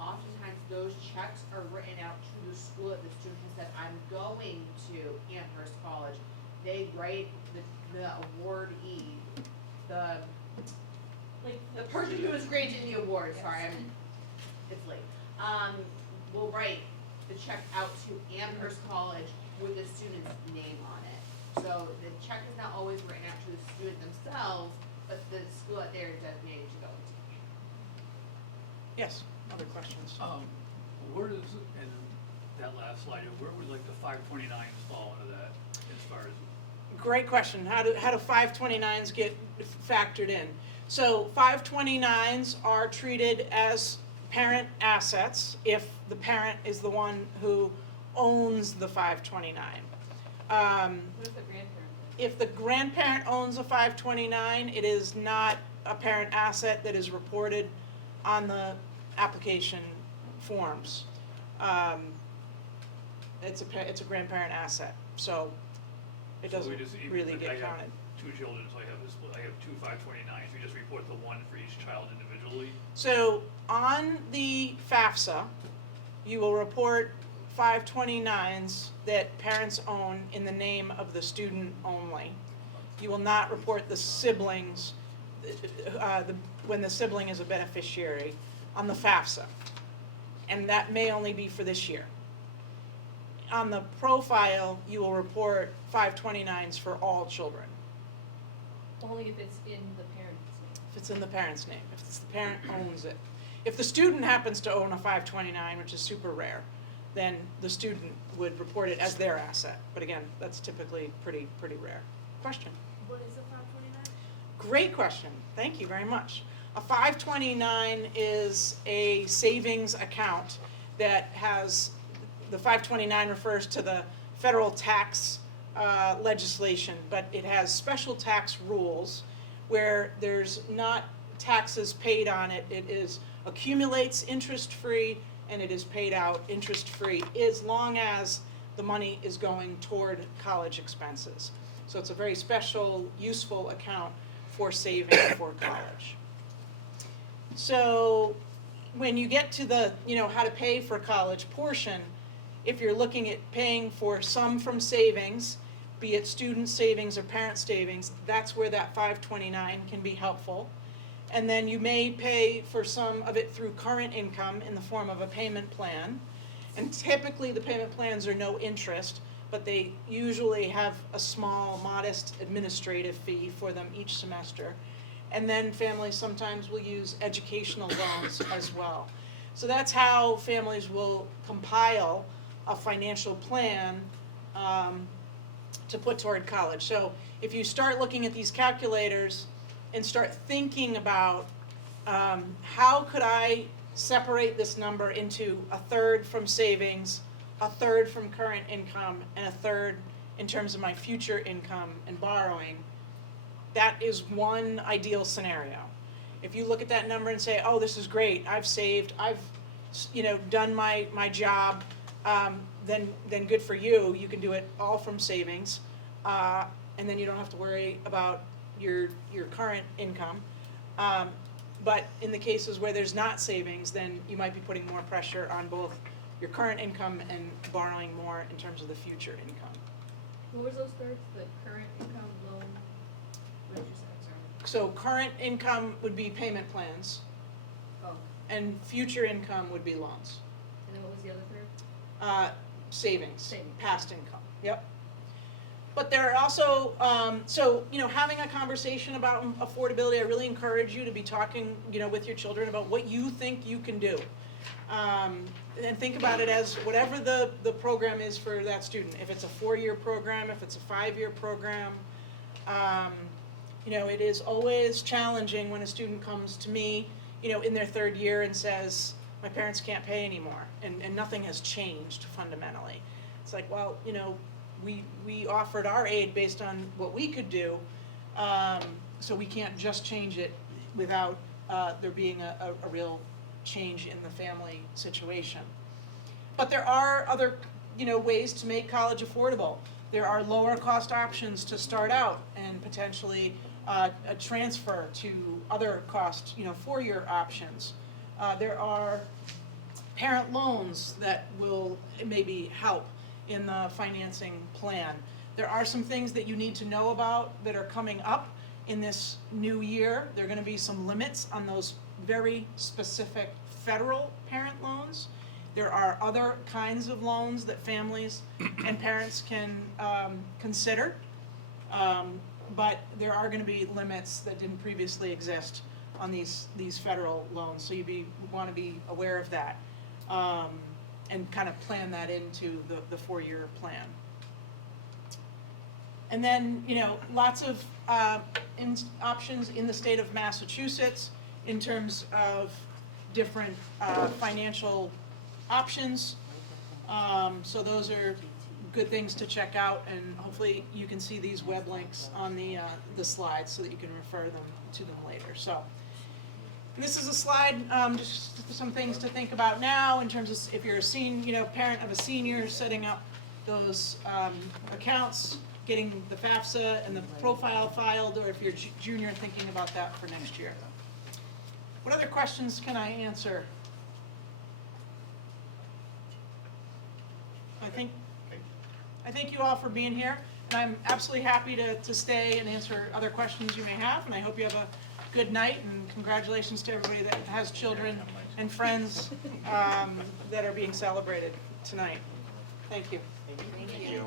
oftentimes those checks are written out to the school that the student has said, I'm going to Amherst College. They write the awardee, the person who was granted the award, sorry, it's late, will write the check out to Amherst College with the student's name on it. So the check is not always written out to the student themselves, but the school that they're designated to go to. Yes, other questions? Where does, in that last slide, where would like the 529s fall into that as far as? Great question. How do 529s get factored in? So 529s are treated as parent assets if the parent is the one who owns the 529. What if the grandparent did? If the grandparent owns a 529, it is not a parent asset that is reported on the application forms. It's a grandparent asset, so it So we doesn't just- even really if get I have counted. 2 children, so I have 2 529s, we just report the one for each child individually? So on the FAFSA, you will report 529s that parents own in the name of the student only. You will not report the siblings, when the sibling is a beneficiary on the FAFSA. And that may only be for this year. On the profile, you will report 529s for all children. Only if it's in the parent's name. If it's in the parent's name, if it's the parent owns it. If the student happens to own a 529, which is super rare, then the student would report it as their asset. But again, that's typically pretty rare. Question? What is a 529? Great question. Thank you very much. A 529 is a savings account that has, the 529 refers to the federal tax legislation, but it has special tax rules where there's not taxes paid on it. It is accumulates interest-free and it is paid out interest-free as long as the money is going toward college expenses. So it's a very special, useful account for saving for college. So when you get to the, how to pay for college portion, if you're looking at paying for some from savings, be it student savings or parent savings, that's where that 529 can be helpful. And then you may pay for some of it through current income in the form of a payment plan. And typically the payment plans are no interest, but they usually have a small, modest administrative fee for them each semester. And then families sometimes will use educational loans as well. So that's how families will compile a financial plan to put toward college. So if you start looking at these calculators and start thinking about how could I separate this number into a third from savings, a third from current income, and a third in terms of my future income and borrowing, that is one ideal scenario. If you look at that number and say, oh, this is great, I've saved, I've done my job, then good for you. You can do it all from savings, and then you don't have to worry about your current income. But in the cases where there's not savings, then you might be putting more pressure on both your current income and borrowing more in terms of the future income. What was those thirds, the current income, loan, what did you say, sorry? So current income would be payment plans, Oh, and future income would be loans. and then what was the other third? Savings, Savings. past income, yep. But there are also, so, having a conversation about affordability, I really encourage you to be talking, with your children about what you think you can do. And think about it as whatever the program is for that student. If it's a 4-year program, if it's a 5-year program, it is always challenging when a student comes to me, in their 3rd year and says, my parents can't pay anymore, and nothing has changed fundamentally. It's like, well, we offered our aid based on what we could do, so we can't just change it without there being a real change in the family situation. But there are other, ways to make college affordable. There are lower cost options to start out and potentially a transfer to other cost, 4-year options. There are parent loans that will maybe help in the financing plan. There are some things that you need to know about that are coming up in this new year. There are going to be some limits on those very specific federal parent loans. There are other kinds of loans that families and parents can consider, but there are going to be limits that didn't previously exist on these federal loans, so you want to be aware of that, and kind of plan that into the 4-year plan. And then, lots of options in the state of Massachusetts in terms of different financial options. So those are good things to check out, and hopefully you can see these web links on the slides so that you can refer to them later. So this is a slide, just some things to think about now in terms of if you're a parent of a senior, setting up those accounts, getting the FAFSA and the profile filed, or if you're junior, thinking about that for next year. What other questions can I answer? I thank you all for being here, and I'm absolutely happy to stay and answer other questions you may have, and I hope you have a good night, and congratulations to everybody that has children and friends that are being celebrated tonight. Thank you. Thank you.